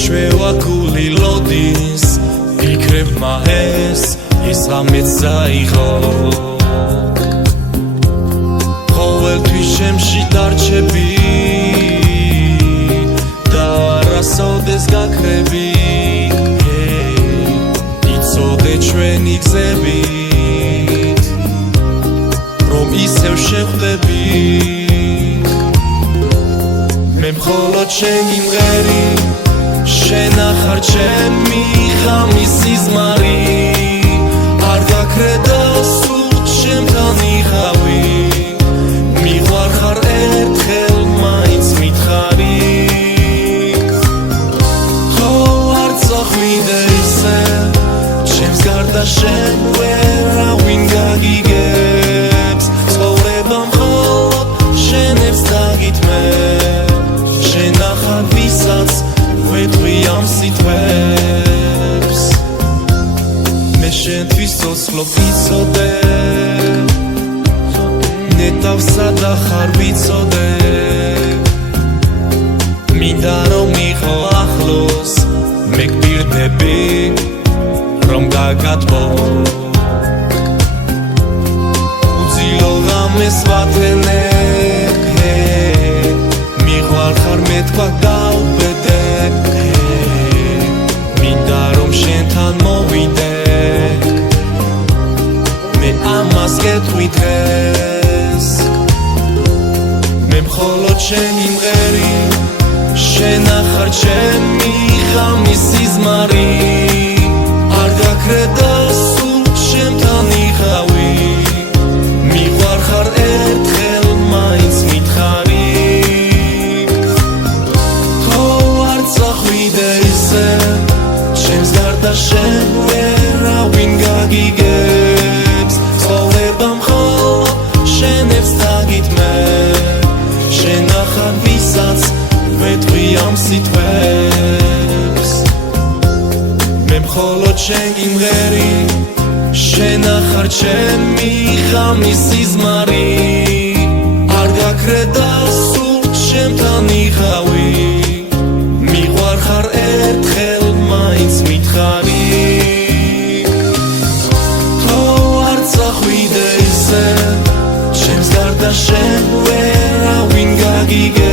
ჩვევა გული ლოდის იქრებ მაეს ის ამეც საიღო ყოველთვის შემში დარჩები და არასოდეს გაქრები იცოდე ჩვენი გზებით რომ ისევ შევხვდები მე მხოლოდ შენი მღერი შენ ახარ ჩემი ღამის სიზმარი არ გაქრე და სულ ჩემთან იყავი მიყვარხარ ერთხელ მაინც მითხარი ხო არ წახვიდე ისე ჩემს გარდა შენ ვერავინ გაგიგებს ცხოვრება მხოლოდ შენებს დაგითმე შენ ახარ ვისაც ვეთქვი ამ სიტყვებს მე შენთვის ცოცხლობ ვიცოდე ნეტავსად ახარ ვიცოდე მინდა რომ იყო ახლოს მე გპირდები რომ გაგატბო უძილო ღამეს ვათენე მიყვარხარ მეთქვა დაუბედე მინდა რომ შენთან მოვიდე მე ამას გეტყვი დღეს მე მხოლოდ შენი მღერი შენ ახარ ჩემი ღამის სიზმარი არ გაქრე და სულ ჩემთან იყავი მიყვარხარ ერთხელ მაინც მითხარი ხო არ წახვიდე ისე ჩემს გარდა შენ ვერავინ გაგიგებს ცხოვრება მხოლოდ შენებს დაგითმე შენ ახარ ვისაც ვეთქვი ამ სიტყვებს მე მხოლოდ შენი მღერი შენ ახარ ჩემი ღამის სიზმარი არ გაქრე და სულ ჩემთან იყავი მიყვარხარ ერთხელ მაინც მითხარი ხო არ წახვიდე ისე ჩემს გარდა შენ ვერავინ გაგიგებს